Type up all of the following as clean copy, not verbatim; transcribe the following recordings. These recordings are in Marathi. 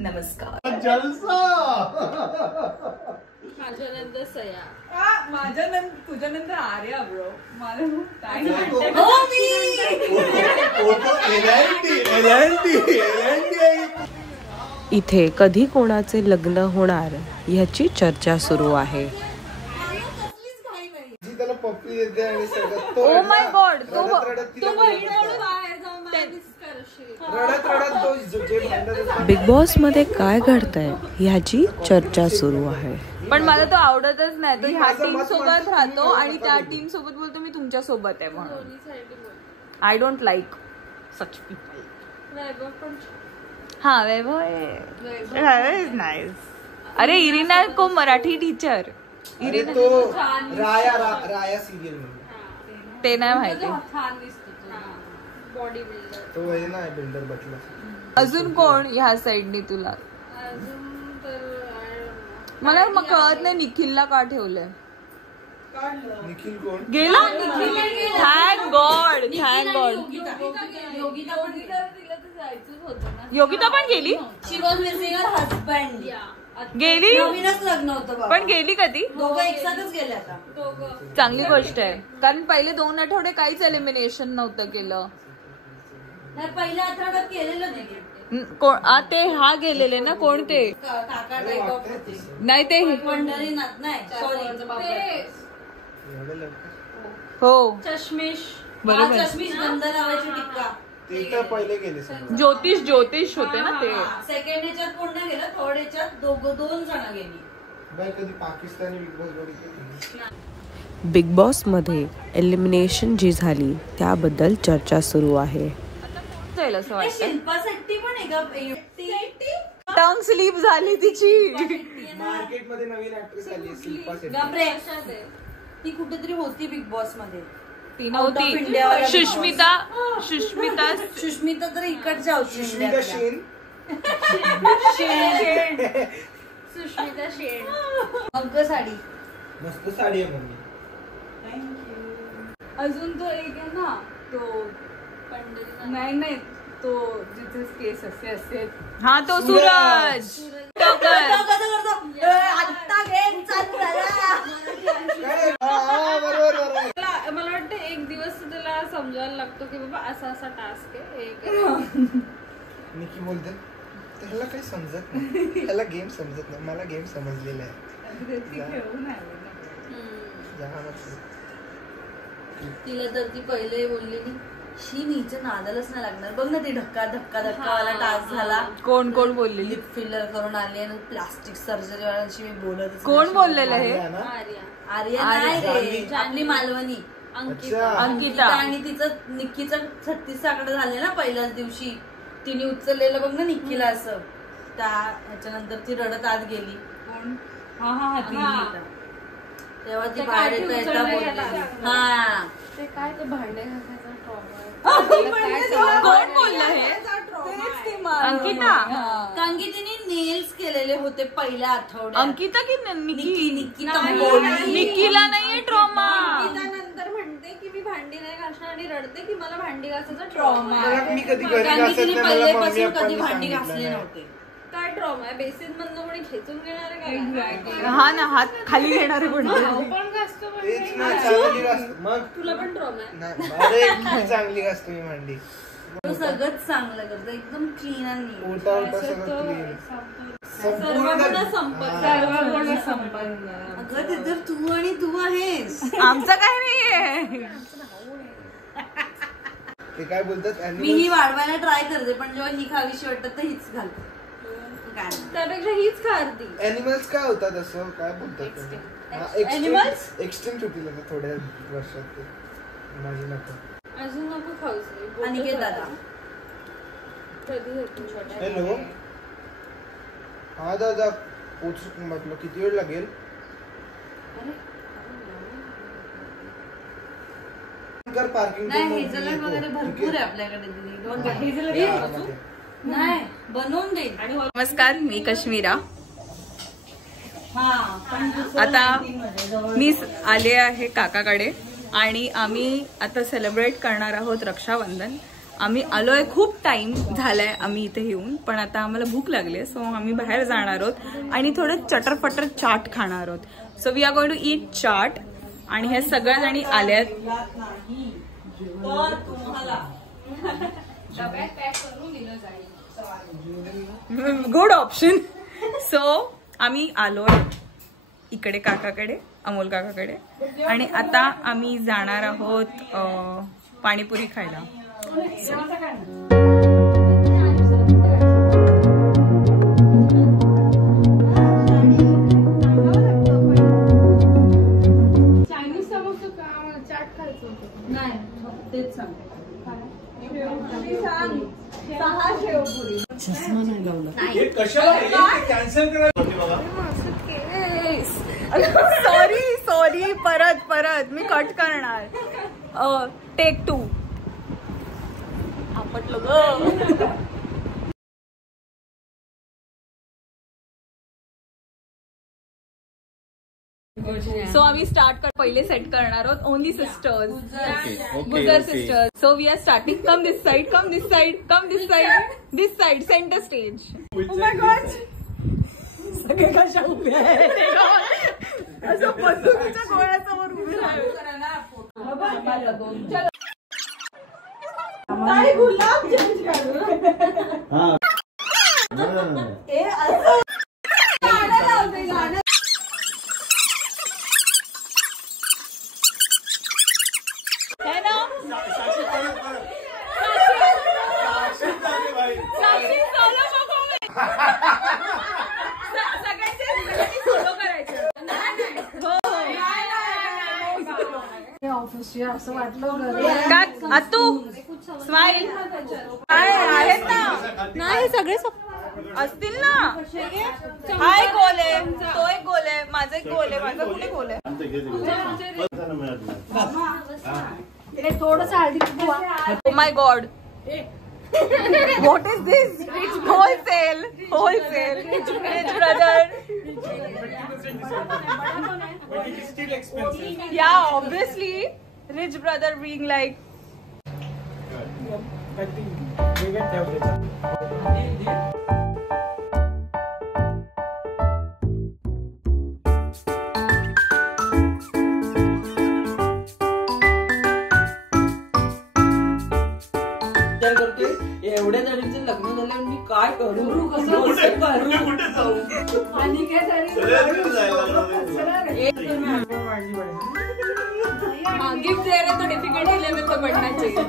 नमस्कार. जलसा. माझ्यानंतर सया. माझ्यानंतर तुझ्यानंतर आर्या ब्रो. मला इथे कधी कोणाचे लग्न होणार याची चर्चा सुरू आहे. त्याला पप्पी देते आणि सगळं. ओ माय गॉड. तो बाहेर जाऊन बिग बॉस मध्ये काय घडतंय ह्याची चर्चा सुरू आहे. पण मला तो आवडतच नाही. तो ह्या टीम सोबत राहतो आणि त्या टीम सोबत बोलतो मी तुमच्या सोबत आहे म्हणून. I don't like such people. हा वैभव इज नाइस. अरे इरिना को मराठी टीचर. इरिना तो राया सिरियल मध्ये ते नाही माहिती. बॉडी बिल्डर तो आहे ना बिल्डर बटला. अजून कोण ह्या साइडनी तुला? मला कळत नाही निखिलला का ठेवलंय. निखिल कोण गेला? Thank God. Thank God. Yogita पण गेली. शी वॉज मिसिंग हर हजबंड. गेली नवीनच लग्न होतं पण गेली कधी? दोघं एकसाथच गेले आता. चांगली गोष्ट आहे कारण पहिले 2 आठवडे काहीच एलिमिनेशन नव्हतं केलं. नाही पहिल्या आठवड्यात केलेलं नाही. ते हा गेलेले ना कोणते काका टाईप ऑफ होते. नाही ते पंढरीनाथ नाही सॉरी हो चष्मिश. बरोबर. चष्मिश गंध लावायची टिक्का ते तर पहिले गेले. ज्योतिष होते ना ते. सेकंड याच्यात कोण नाही गेलं. थर्ड याच्यात 2 जण गेली. बाई कधी पाकिस्तानी बिग बॉस बघितलं? बिग बॉस मध्ये एलिमिनेशन जी झाली त्याबद्दल चर्चा सुरू आहे. असं वाटतं शिल्पा शेट्टी पण आहे का? टंग स्लीप झाली तिची. मार्केट मध्ये नवीन ऍक्ट्रेस आली शिल्पा शेट्टी. गप्रे ती कुठेतरी होती बिग बॉस मध्ये. ती नव्हती. सुष्मिता तर इकडच्या होती. सुष्मिता शेन. सुष्मिता शेण. मग साडी मस्त साडी आहे मम्मी. अजून तो एक आहे ना तो नाही तो जिथे केस असे हा तो सूरज. आत्ता गेम चालू झाला. मला वाटतं एक दिवस त्याला समजायला लागतो की बाबा असा टास्क आहे. निकी बोलते त्याला काही समजत नाही. त्याला गेम समजत नाही. मला गेम समजलेला आहे. तिला तर ती पहिले बोललेली शी नीचे नादालाच नाही लागणार. बघ ना ती धक्का वाला टास्क झाला. कोण बोललेली? लिप फिलर करून आली आणि प्लास्टिक सर्जरी वाल्यांशी मी बोलत. कोण बोललेलं हे? आर्या नाही आपली मालवणी अंकिता. आणि तिचं निक्कीचं 36 आकडे झाले ना पहिल्याच दिवशी. तिने उचललेलं बघ ना निक्कीला असं. ह्याच्यानंतर ती रडत आत गेली. कोण? तेव्हा ती बाहेर येता बोलली. हा ते काय ते भांडे कोण बोललं हे? अंकिता. कारण की तिने नेल्स केलेले होते पहिल्या आठवड्यात. अंकिता की निकिता निकीला नाहीये ट्रॉमा. नंतर म्हणते की मी भांडी नाही घासणार आणि रडते की मला भांडी घासायचा ट्रॉमा. मी कधी घरी घासत नाही. पहिल्यापासून कधी भांडी घासले नव्हते. काय ट्रॉमा आहे? बेसिन मधनं कोणी खेचून घेणार आहे का? हा ना हात खाली घेणारे पण पण घासतो. मग तुला पण ट्रॉमा आहे? अरे चांगली घासतो मी भांडी. तो सगळंच चांगलं करतो. एकदम क्लीन आणि उलटा सगळं क्लीन. अगं ते तर तू आणि तू आहेस. आमचं काय नाहीये. ते काय बोलतात मी ही वाढवायला ट्राय करते पण जेव्हा ही खावीशी वाटत तर हीच घालते. त्यापेक्षा हीच खारती. एनिमल्स काय होतात असं काय बोलतात? एक्स्ट्रीम सुटीला थोड्या वर्षात माझी नको. अजून नको खाऊस. अनिकेत दादा हॅलो. हा दादा पोच म्हटलं किती वेळ लागेल? पार्किंग वगैरे भरपूर आहे आपल्याकडे. नाही बनवून देईल. नमस्कार मी कश्मीरा. आता मी आले आहे काकाकडे आणि आम्ही आता सेलिब्रेट करणार आहोत रक्षाबंधन. आम्ही आलोय, खूप टाइम झालाय आम्ही इथे येऊन, पण आता आम्हाला भूक लागली, सो आम्ही बाहेर जाणार आहोत आणि थोडं चटरपटर चाट खाणार आहोत. So we are going to eat chaat. आणि ह्या सगळ्या जणी आल्यात. Good option. सो आम्ही आलोय इकडे काकाकडे, अमोल काकाकडे, आणि आता आम्ही जाणार आहोत पाणीपुरी खायला. चायनीज समोसा का आम्हाला चाट खायचं होतं? नाही तेच सांग. चष्मा नाही लावला. सॉरी परत मी कट करणार. टेक 2. आपटलं ग. सो आम्ही स्टार्ट पहिले सेट करणार आहोत. Only sisters, Gujar sisters. So we are starting. Come this side, come this side, come this side, this side, centre stage. Oh my god, सगळे कशा उभे आहेत असं बंदुकीच्या गोळ्यासमोर उभे राहिले. असं वाटलं आतू स्माइल आहेत ना? नाही सगळे असतील ना. हा एक गोल आहे, तो एक गोल आहे, माझा एक गोल आहे. माझा कुठे गोल आहे? थोडस हळदी. ओ my God, what is this? Wholesale rich brother. Yeah, obviously, rich brother being like. एवढ्या जणींचे लग्न झाल्यावर मी काय करू, कसं आणि काय गिफ्ट दे रहे तो डिफिकल्ट है मेरे को बढ़ना चाहिए.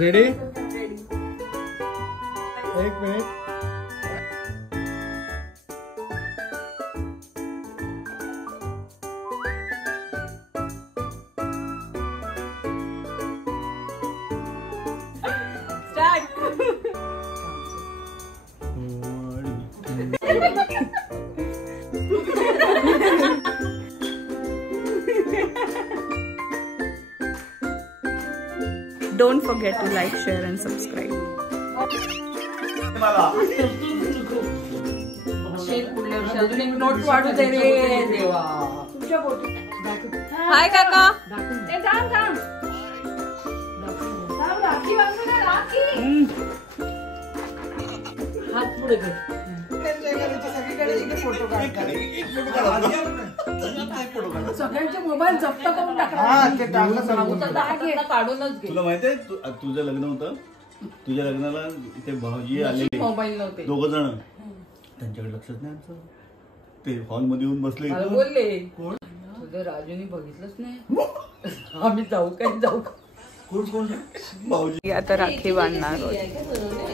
Ready? 1 minute. Don't forget to like, share and subscribe. Note वाढू दे रे देवा. हाय काका. राखी बांधू ना, राखी. हात पुढे कर. सगळ्यांचे मोबाईल जप्त करून टाकला. काढूनच घे. तुला माहितीये तुझं लग्न होतं, तुझ्या लग्नाला इथे भाऊजी आलेले, मोबाईल नव्हते, 2 जण. त्यांच्याकडे लक्षच नाही आमचं. ते हॉल मध्ये येऊन बसले. बोलले कोण तुझं राजूनी बघितलंच नाही. आम्ही जाऊ काय जाऊ. कोण भाऊजी. आता राखी बांधणार आहोत.